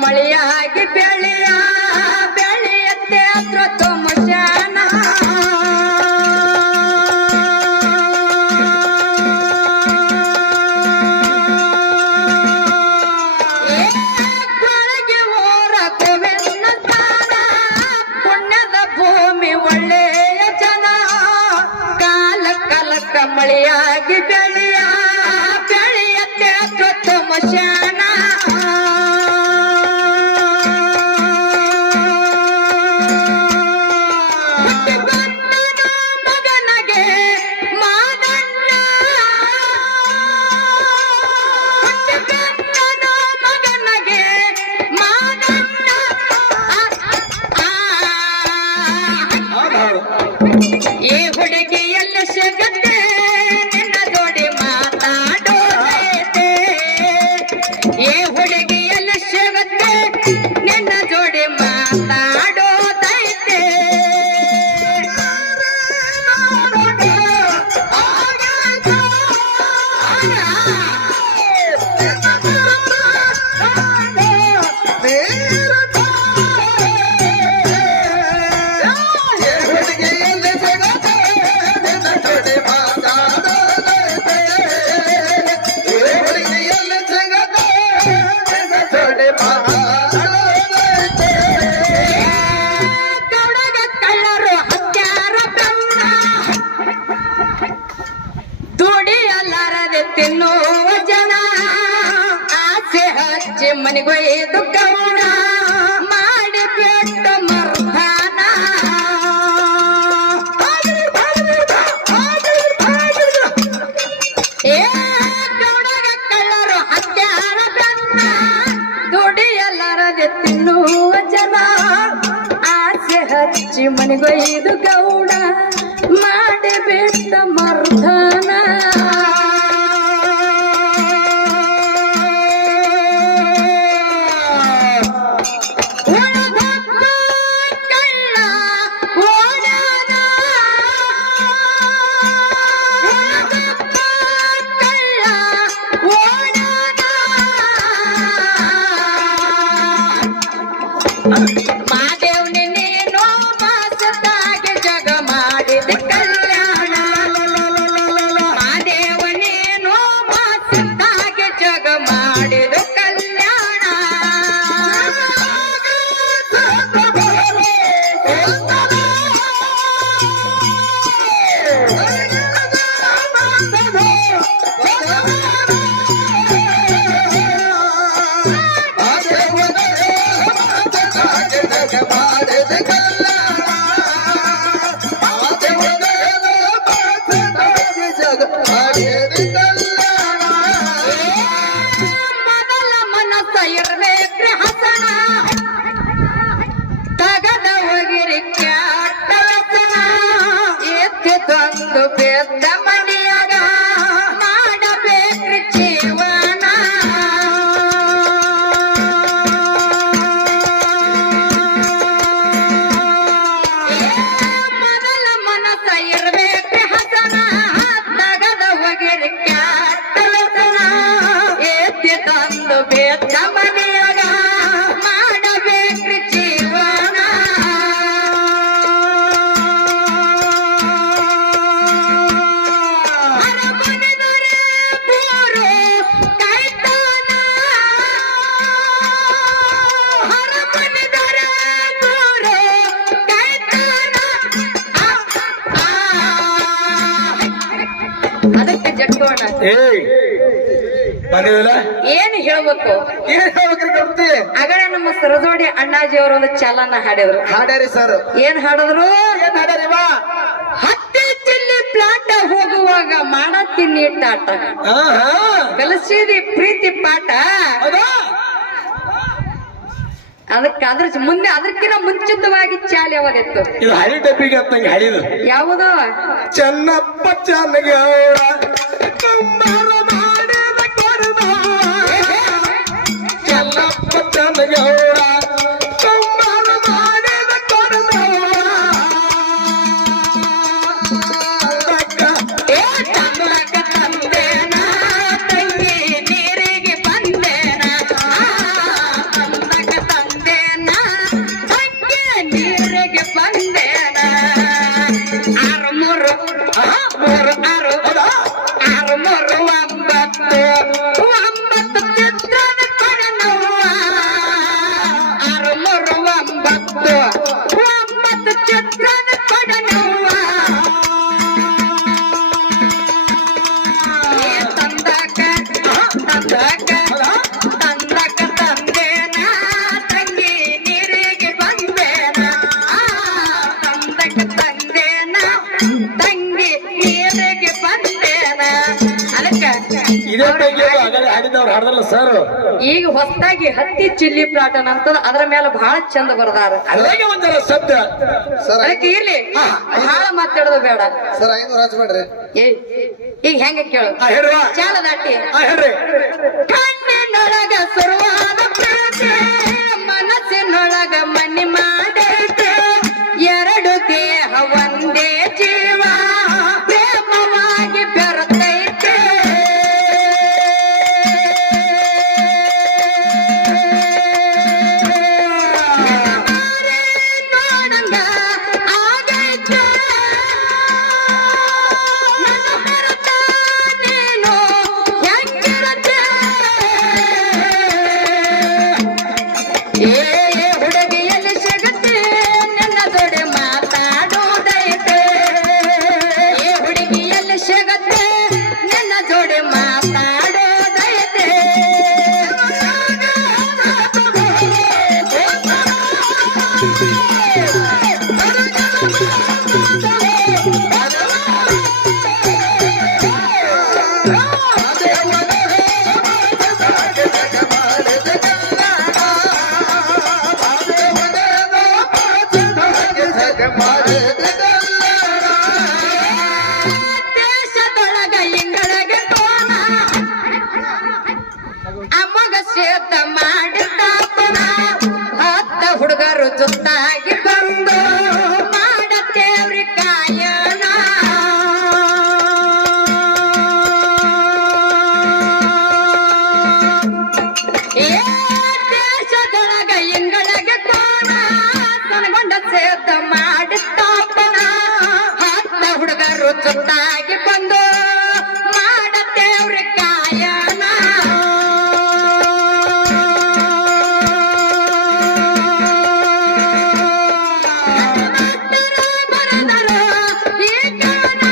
ಮಳೆಯಾಗಿ ಬೆಳೆಯತ್ತೆ ಅತ್ರ ತಮಶಾನ ಬೆಳಗ್ಗೆ ಓರ ಗೋವಿಂದ ಪುಣ್ಯದ ಭೂಮಿ ಒಳ್ಳೆಯ ಜನ ಕಾಲಕ್ಕ ಮಳೆಯಾಗಿ ಬೆಳೆಯತ್ತೆ ಅತ್ರ ತಮಶಾನ ತಿನ್ನುವ ಜನ ಆಸೆ ಹಚ್ಚಿ ಮನೆಗೊಯ್ದು ಗೌಡ ಮಾಡಿ ಬಿಟ್ಟ ಮರ್ಧಾನ ಗೌಡಗ ಕಳ್ಳರು ಹತ್ಯಾರ ಬೆನ್ನ ದುಡಿಯಲಾರದೆ ತಿನ್ನುವ ಜನ ಆಸೆ ಹಚ್ಚಿ ಮನೆಗೊಯ್ದು ಗೌಡ ಮಾಡಿ ಬಿಟ್ಟ ಮರ್ಧಾನ ಮಾದೇವ್ನಿ ನೀನು ಮಾಸದಾಗೆ ಜಗ ಮಾಡಿದ ಕಲ್ಯಾಣ ಮಾದೇವ ನೀನು ಮಾಸದಾಗೆ ಜಗ ಮಾಡಿದ ಕಲ್ಯಾಣ ಮೊದಲ ಮನಸ್ಸ ಇರ್ಬೇಕ್ರಿ ಹಸನ ತಗದ ಹೋಗಿರಿ ಕ್ಯಾಟ ವ್ಯಸನ ಎತ್ತಿ ತಂದು ಬೆದ್ದ ಮನೆಯಾಗ ಮಾಡಬೇಕ್ರಿ ಜೀವನ ಮೊದಲ ಮನಸ್ಸ ಇರ್ಬೇಕ್ರಿ ಹಸನ ತಗದ ಹೋಗಿರಿ ಕ್ಯಾಟ ವ್ಯಸನ ಎತ್ತಿ ತಂದು ಬೆದ್ದ ಮನೆಯಾಗ ಮಾಡಬೇಕ್ರಿ ಜೀವನ ಹರಮನೆದರೆ ಪೂರು ಕೈತಾನ ಹರಮನೆದರೆ ಪೂರು ಕೈತಾನ ಅದಕ್ಕೆ ಜಟ್ಕೋಣ ಏನ್ ಹೇಳ್ಬೇಕು ಆಗಲೇ ನಮ್ಮ ಸರಜೋಡಿ ಅಣ್ಣಾಜಿ ಅವರು ಒಂದು ಚಾಲನ ಹಾಡಿದ್ರು ಹಾಡ್ಯಾರಿ ಸರ್ ಏನ್ ಹಾಡಿದ್ರು ಏನ್ ಹಾಡ್ಯಾರಿವಾ ಹತ್ತಿ ಚಿಲ್ಲಿ ಪ್ಲಾಟ ಹೋಗುವಾಗ ಮಾಡತ್ತೀನಿ ಟಾಟ ಕಲಿಸಿದಿ ಪ್ರೀತಿ ಪಾಠ ಅದ್ರ ಮುಂದೆ ಅದಕ್ಕಿಂತ ಮುಂಚಿತವಾಗಿ ಚಾಲಿ ಯಾವ್ದಿತ್ತು ಇದು ಹಳಿ ಡಬ್ಬಿಗೆ ಅಂತ ಹಳಿದು ಯಾವುದು ಚೆನ್ನಪ್ಪ ಚನ್ನಗೌಡ ಕುಂಬಾರ ಮಾಡಿದ ಕೊಡದ ಚೆನ್ನಪ್ಪ ಚನ್ನಗೌಡ ಕುಂಬಾರ ಮಾಡಿದ ಕೊಡದ ಚಂದ್ರಕ ತಂದೇನ ತಂಗಿ ನೀರಿಗೆ ಬಂದೇನ ಚಂದ್ರಕ ತಂದೇನ ತಂಗಿ ನೀರಿಗೆ ಬಂದೇನ ಆರು ಮೂರು ಮೂರು ಆರು ಆರು ಮೂರು ಒಂಬತ್ತು ಒಂಬತ್ತು ಚಿತ್ರನ ಕೊಡನವ್ವ ಆರು ಮೂರು ಒಂಬತ್ತು ಒಂಬತ್ತು ಚಿತ್ರನ ಕೊಡನವ್ವ ತಂದಕ ತಂದಕ ತಂದಕ ತಂದೇನ ತಂಗಿ ನೀರಿಗೆ ಬಂದೇನ ತಂದಕ ತಂದೇನ ತಂಗಿ ನೀರಿಗೆ ಬಂದೇನ ಅದಕ್ಕ ಇದೇ ಬಗ್ಗೆ ಆಗಲೇ ಹಾಡಿದವ್ರು ಹಾಡದಲ್ಲ ಸರ್ ಈಗ ಹೊಸದಾಗಿ ಹತ್ತಿ ಚಿಲ್ಲಿ ಪ್ಲಾಟನ್ ಅಂತ ಅದ್ರ ಮೇಲೆ ಬಹಳ ಚಂದ ಬರ್ದಾರ ಅಲ್ಲಿಗೆ ಒಂದರ ಶಬ್ದ ಸರ್ ಅದಕ್ಕೆ ಇರ್ಲಿ ಬಹಳ ಮಾತಾಡೋದು ಬೇಡ ಸರ್ 500 ಹಚ್ಬೇಡ್ರಿ ಏ ಈಗ ಹೆಂಗ ಕೇಳು ಹೇಳ್ರಿ ಚಾಲ ದಾಟಿ ಹೇಳ್ರಿ ಕಣ್ಣಿನೊಳಗ ಸುರುವಾದ ಪ್ರೀತಿ ಮನಸ್ಸಿನೊಳಗ ಮನಿ ಮಾಡೈತೆ ಎರಡು ದೇಹ ಒಂದೇ ಜೀವ ಪ್ರೇಮವಾಗಿ ಬೆರತೈತೆ ನೋಡಂಗ ಆಗೈತೆ ನನ್ನ ಹೊರತ ನೀನು ಹೆಂಗಿರತ್ತೆ ಏ ಹುಡುಗಿಯಲ್ಲಿ ಸಿಗುತ್ತೆ ನನ್ನ ಜೋಡಿ ಮಾತಾಡೋದೈತೆ ಏ ಹುಡುಗಿಯಲ್ಲಿ ಸಿಗುತ್ತೆ ನನ್ನ ಜೋಡಿ ಮಾತಾಡೋದೈತೆ ದೇಶದೊಳಗ ಇಂಗಳಗೆ ಕೋನ ಅಮ್ಮಗ ಸೇತ ಮಾಡಿದ್ದಾತನ ಹತ್ತ ಹುಡುಗರು ಜೊತ್ತಾಗಿ ಬಂದು ಮಾಡತ್ತೇವ್ರಿ ಕಾಯನ ಏ ದೇಶದೊಳಗ ಇಂಗಳಗೆ ಕೋನ ತನಗೊಂಡ ಸೇತ ಮಾಡಿದ್ದಾತನ ಹತ್ತ ಹುಡುಗರು ಜೊತ್ತಾಗಿ ಬಂದು ಮಾಡತ್ತೇವ್ರಿ ಕಾಯನ ಬರದರು ಈ ಕವನ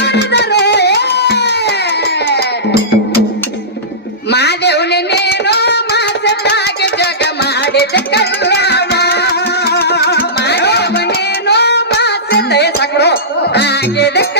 ಬರದರು ಮಾದೇವನೇ ನೀನು ಮಾಸದಾಗೆ ಜಗ ಮಾಡಿದ ಕಲ್ಯಾಣ ಮಾದೇವನೇನೋ ಮಾಸದ ಸಕರು ಆಗಿದ